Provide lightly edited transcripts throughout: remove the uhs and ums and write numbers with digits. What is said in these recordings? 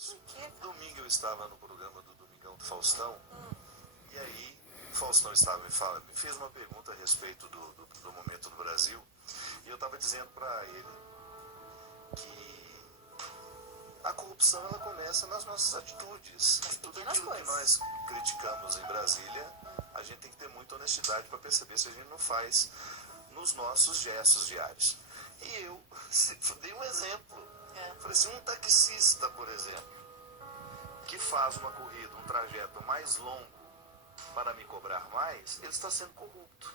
isso. Domingo eu estava no programa do Domingão do Faustão, e aí o Faustão estava me fez uma pergunta a respeito do momento do Brasil, e eu estava dizendo para ele que a corrupção ela começa nas nossas atitudes. Tudo aquilo que nós criticamos em Brasília, a gente tem que ter muita honestidade para perceber se a gente não faz nos nossos gestos diários. E eu dei um exemplo. Falei assim, um taxista, por exemplo, que faz uma corrida, um trajeto mais longo para me cobrar mais, ele está sendo corrupto.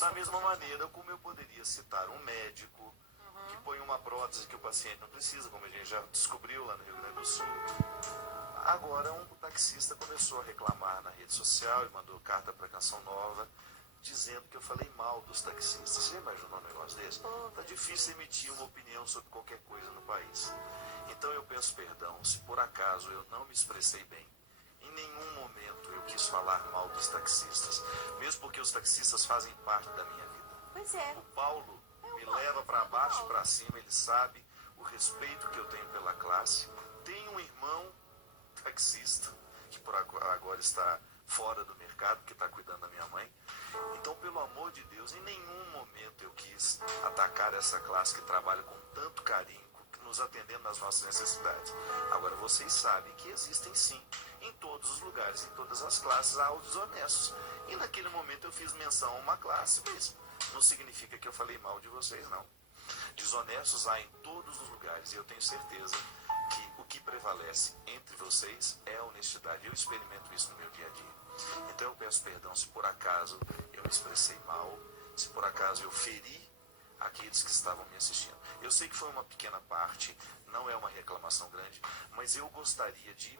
Da mesma maneira como eu poderia citar um médico que põe uma prótese que o paciente não precisa, como a gente já descobriu lá no Rio Grande do Sul. Agora um taxista começou a reclamar na rede social e mandou carta para a Canção Nova, dizendo que eu falei mal dos taxistas. Você já imaginou um negócio desse? Tá difícil emitir uma opinião sobre qualquer coisa no país. Então eu peço perdão se por acaso eu não me expressei bem. Em nenhum momento eu quis falar mal dos taxistas, mesmo porque os taxistas fazem parte da minha vida. Pois é. O Paulo me leva para baixo e para cima, ele sabe o respeito que eu tenho pela classe. Tenho um irmão taxista, que por agora está fora do mercado, que está cuidando da minha mãe. Então, pelo amor de Deus, em nenhum momento eu quis atacar essa classe que trabalha com tanto carinho, nos atendendo nas nossas necessidades. Agora, vocês sabem que existem sim, em todos os lugares, em todas as classes, há os desonestos. E naquele momento eu fiz menção a uma classe mesmo. Não significa que eu falei mal de vocês, não. Desonestos há em todos os lugares, e eu tenho certeza que o que prevalece entre vocês é a honestidade. Eu experimento isso no meu dia a dia. Então eu peço perdão se por acaso eu me expressei mal, se por acaso eu feri aqueles que estavam me assistindo. Eu sei que foi uma pequena parte, não é uma reclamação grande, mas eu gostaria de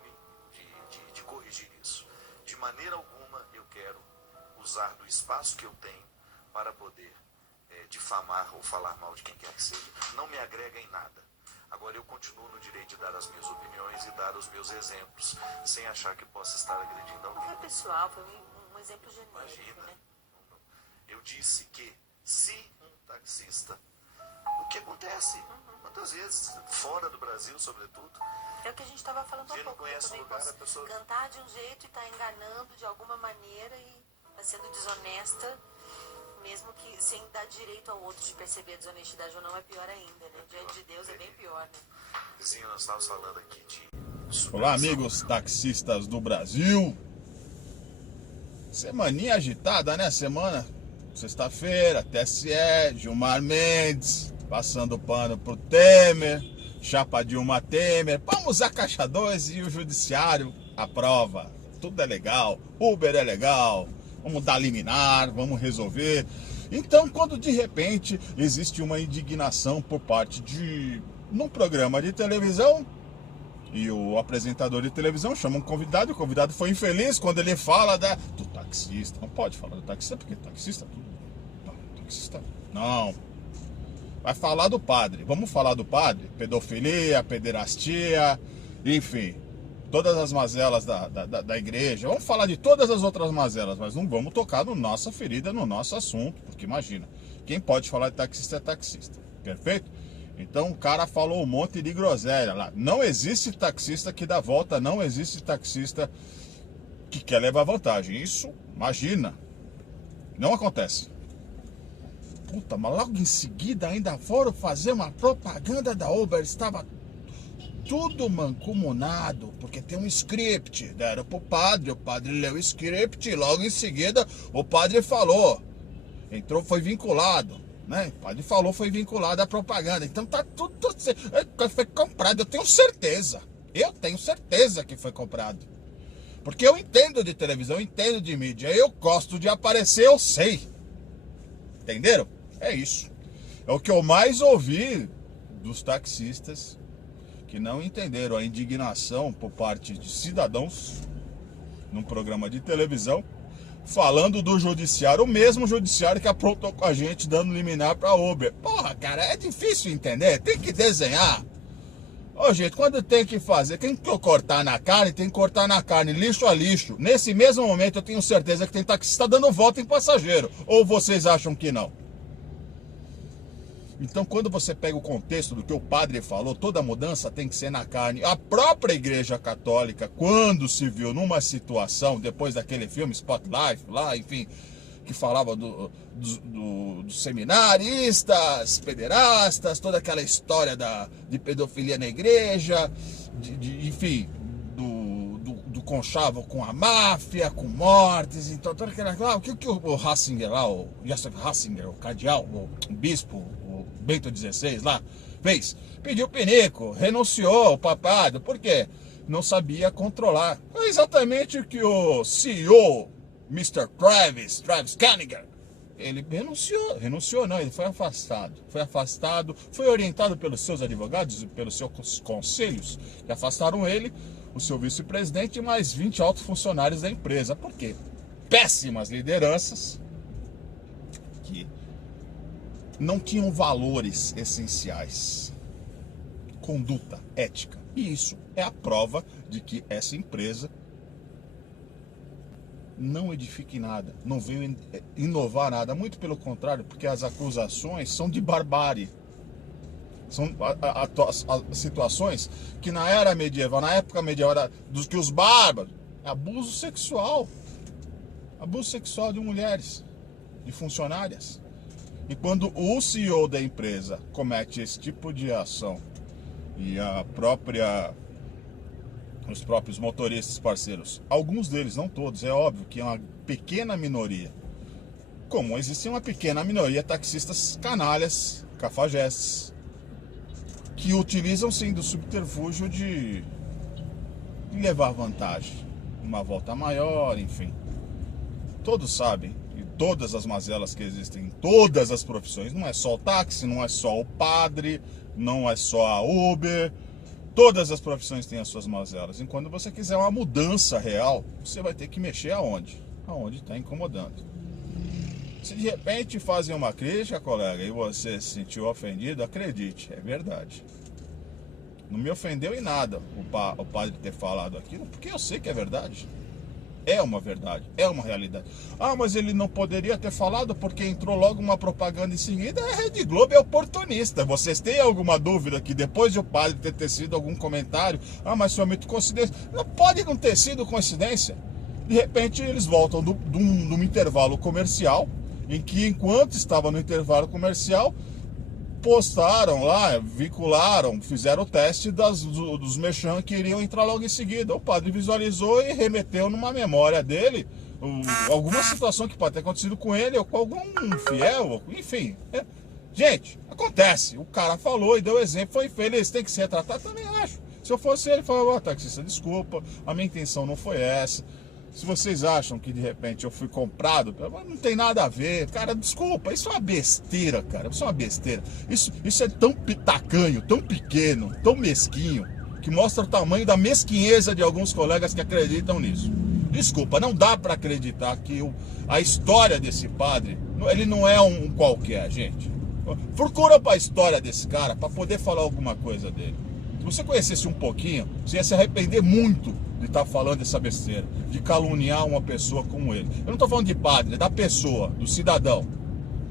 corrigir isso. De maneira alguma eu quero usar do espaço que eu tenho para poder difamar ou falar mal de quem quer que seja. Não me agrega em nada. Agora eu continuo no direito de dar as minhas opiniões e dar os meus exemplos, sem achar que possa estar agredindo alguém. Foi pessoal, foi um exemplo genérico. Imagina, né? Eu disse que se um taxista, o que acontece, quantas vezes, fora do Brasil sobretudo, É o que a gente estava falando há Ele não pouco. conhece Também o lugar, posso a pessoa- cantar de um jeito e tá enganando de alguma maneira e tá sendo desonesta, mesmo que sem dar direito ao outro de perceber a desonestidade ou não, é pior ainda, né? Diante de Deus é bem pior, né? vizinho, nós estávamos falando aqui de... Olá, amigos taxistas do Brasil. Semaninha agitada, né? Semana, sexta-feira, TSE, Gilmar Mendes, passando pano pro Temer, chapa Dilma Temer. Vamos a Caixa 2 e o Judiciário aprova. Tudo é legal, Uber é legal, vamos dar liminar, vamos resolver. Então, quando de repente existe uma indignação por parte de num programa de televisão, e o apresentador de televisão chama um convidado, e o convidado foi infeliz quando ele fala do taxista. Não pode falar do taxista, porque taxista... Não, taxista... Não. Vai falar do padre. Vamos falar do padre? Pedofilia, pederastia, enfim. Todas as mazelas da igreja. Vamos falar de todas as outras mazelas, mas não vamos tocar na nossa ferida, no nosso assunto. Porque imagina, quem pode falar de taxista é taxista. Perfeito? Então o cara falou um monte de groselha lá. Não existe taxista que dá volta, não existe taxista que quer levar vantagem. Isso, imagina, não acontece. Puta, mas logo em seguida ainda foram fazer uma propaganda da Uber. Estava tudo mancomunado, porque tem um script. Deram pro padre, o padre leu o script e logo em seguida o padre falou. Entrou, foi vinculado. Né? O padre falou, foi vinculado à propaganda. Então tá tudo foi comprado, eu tenho certeza. Eu tenho certeza que foi comprado. Porque eu entendo de televisão, eu entendo de mídia. Eu gosto de aparecer, eu sei. Entenderam? É isso. É o que eu mais ouvi dos taxistas que não entenderam a indignação por parte de cidadãos num programa de televisão, falando do judiciário, o mesmo judiciário que aprontou com a gente dando liminar pra Uber. Porra, cara, é difícil entender, tem que desenhar. Ô, gente, quando tem que fazer, tem que cortar na carne, tem que cortar na carne, lixo a lixo. Nesse mesmo momento eu tenho certeza que tem taxista dando volta em passageiro. Ou vocês acham que não? Então, quando você pega o contexto do que o padre falou, toda mudança tem que ser na carne. A própria Igreja Católica, quando se viu numa situação, depois daquele filme Spotlight, lá, enfim, que falava dos seminaristas, pederastas, toda aquela história de pedofilia na igreja, enfim, do conchavo com a máfia, com mortes, então toda aquela... o que o Ratzinger lá, o Joseph Ratzinger, o cardeal, o bispo, o Bento XVI lá, fez? Pediu pinico, renunciou ao papado, por quê? Não sabia controlar. É exatamente o que o CEO, Mr. Travis Kalanick, ele renunciou não, ele foi afastado, foi orientado pelos seus advogados e pelos seus conselhos, que afastaram ele, o seu vice-presidente e mais 20 altos funcionários da empresa. Por quê? Péssimas lideranças que não tinham valores essenciais, conduta, ética. E isso é a prova de que essa empresa não edifica em nada, não veio inovar nada, muito pelo contrário, porque as acusações são de barbárie. São situações que na era medieval, na época medieval, dos que os bárbaros, abuso sexual de mulheres, de funcionárias. E quando o CEO da empresa comete esse tipo de ação e os próprios motoristas parceiros, alguns deles, não todos, é óbvio que é uma pequena minoria, como existe uma pequena minoria de taxistas canalhas, cafajestes, que utilizam sim do subterfúgio de levar vantagem, uma volta maior, enfim. Todos sabem, e todas as mazelas que existem em todas as profissões, não é só o táxi, não é só o padre, não é só a Uber, todas as profissões têm as suas mazelas. E quando você quiser uma mudança real, você vai ter que mexer aonde? Aonde está incomodando. Se de repente fazem uma crítica, colega, e você se sentiu ofendido, acredite, é verdade. Não me ofendeu em nada o padre ter falado aquilo, porque eu sei que é verdade. É uma verdade, é uma realidade. Ah, mas ele não poderia ter falado porque entrou logo uma propaganda em seguida. A Rede Globo é oportunista. Vocês têm alguma dúvida que depois de o padre ter tecido algum comentário, ah, mas foi muito coincidência? Não pode não ter sido coincidência. De repente eles voltam de um intervalo comercial, em que enquanto estava no intervalo comercial, postaram lá, vincularam, fizeram o teste dos merchan que iriam entrar logo em seguida. O padre visualizou e remeteu numa memória dele alguma situação que pode ter acontecido com ele ou com algum fiel, enfim. Gente, acontece. O cara falou e deu exemplo, foi feliz, tem que se retratar, também acho. Se eu fosse ele, falava, taxista, desculpa, a minha intenção não foi essa. Se vocês acham que de repente eu fui comprado, não tem nada a ver. Cara, desculpa, isso é uma besteira, cara. Isso é uma besteira. Isso é tão pitacanho, tão pequeno, tão mesquinho, que mostra o tamanho da mesquinheza de alguns colegas que acreditam nisso. Desculpa, não dá para acreditar que a história desse padre, ele não é um qualquer, gente. Procura para a história desse cara para poder falar alguma coisa dele. Se você conhecesse um pouquinho, você ia se arrepender muito de estar falando essa besteira, de caluniar uma pessoa como ele. Eu não estou falando de padre, é da pessoa, do cidadão,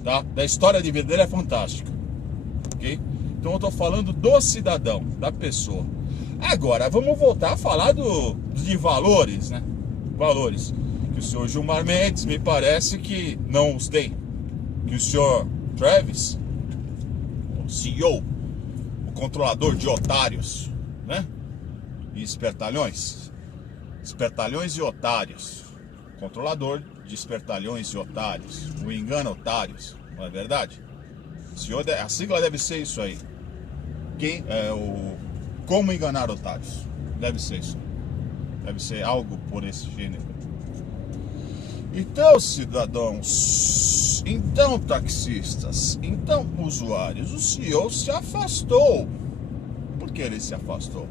tá? Da história de vida dele é fantástica, ok? Então eu estou falando do cidadão, da pessoa. Agora, vamos voltar a falar de valores, né? Valores que o senhor Gilmar Mendes me parece que não os tem. Que o senhor Travis, o CEO, o controlador de otários, né? E espertalhões e otários, controlador de espertalhões e otários, o engana otários, não é verdade? A sigla deve ser isso aí. Como enganar otários, deve ser isso. Deve ser algo por esse gênero. Então, cidadãos, então taxistas, então usuários, o CEO se afastou. Por que ele se afastou?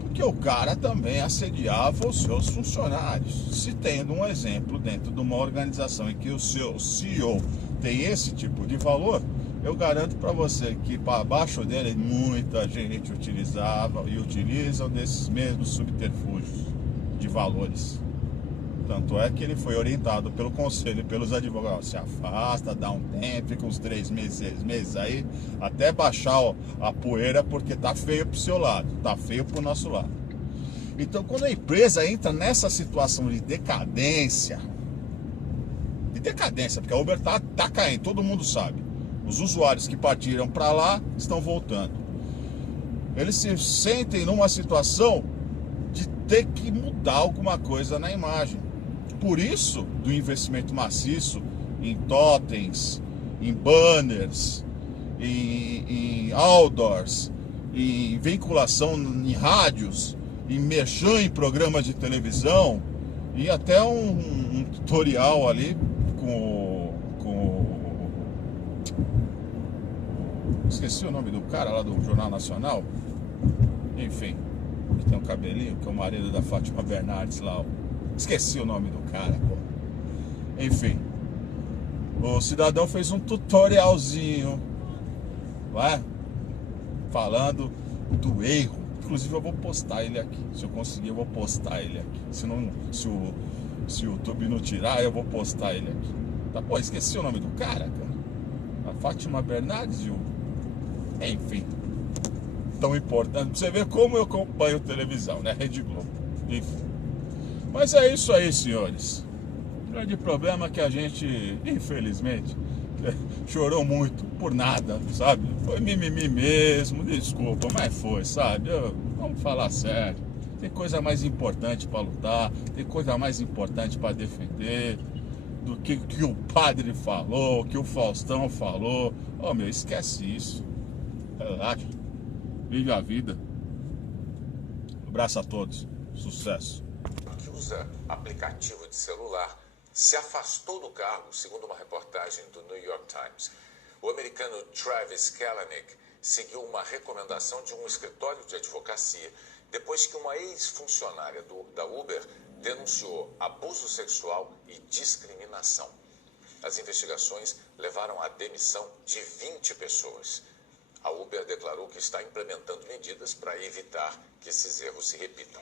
Porque o cara também assediava os seus funcionários. Se tendo um exemplo dentro de uma organização em que o seu CEO tem esse tipo de valor, eu garanto para você que para baixo dele muita gente utilizava e utilizam desses mesmos subterfúgios de valores. Tanto é que ele foi orientado pelo conselho e pelos advogados. Se afasta, dá um tempo, fica uns 3 meses, 6 meses aí, até baixar a poeira, porque tá feio pro seu lado, tá feio pro nosso lado. Então, quando a empresa entra nessa situação de decadência, porque a Uber tá caindo, todo mundo sabe. Os usuários que partiram para lá estão voltando. Eles se sentem numa situação de ter que mudar alguma coisa na imagem. Por isso, do investimento maciço em totens, em banners, em outdoors, em vinculação em rádios, em merchan em programas de televisão, e até um tutorial ali esqueci o nome do cara lá do Jornal Nacional. Enfim, que tem um cabelinho, que é o marido da Fátima Bernardes lá. Esqueci o nome do cara, pô. Enfim, o cidadão fez um tutorialzinho, vai, falando do erro. Inclusive eu vou postar ele aqui. Se eu conseguir, eu vou postar ele aqui. Se o YouTube não tirar, eu vou postar ele aqui. Tá, pô, esqueci o nome do cara, cara. A Fátima Bernardes e o... Enfim, tão importante. Pra você ver como eu acompanho televisão, né? Rede Globo. Enfim. Mas é isso aí, senhores. O grande problema é que a gente, infelizmente, chorou muito por nada, sabe? Foi mimimi mesmo, desculpa, mas foi, sabe? Vamos falar sério. Tem coisa mais importante para lutar, tem coisa mais importante para defender do que o padre falou, que o Faustão falou. Oh, meu, esquece isso. Relaxa. Vive a vida. Um abraço a todos. Sucesso. Que usa aplicativo de celular se afastou do cargo, segundo uma reportagem do New York Times. O americano Travis Kalanick seguiu uma recomendação de um escritório de advocacia depois que uma ex-funcionária da Uber denunciou abuso sexual e discriminação. As investigações levaram à demissão de 20 pessoas. A Uber declarou que está implementando medidas para evitar que esses erros se repitam.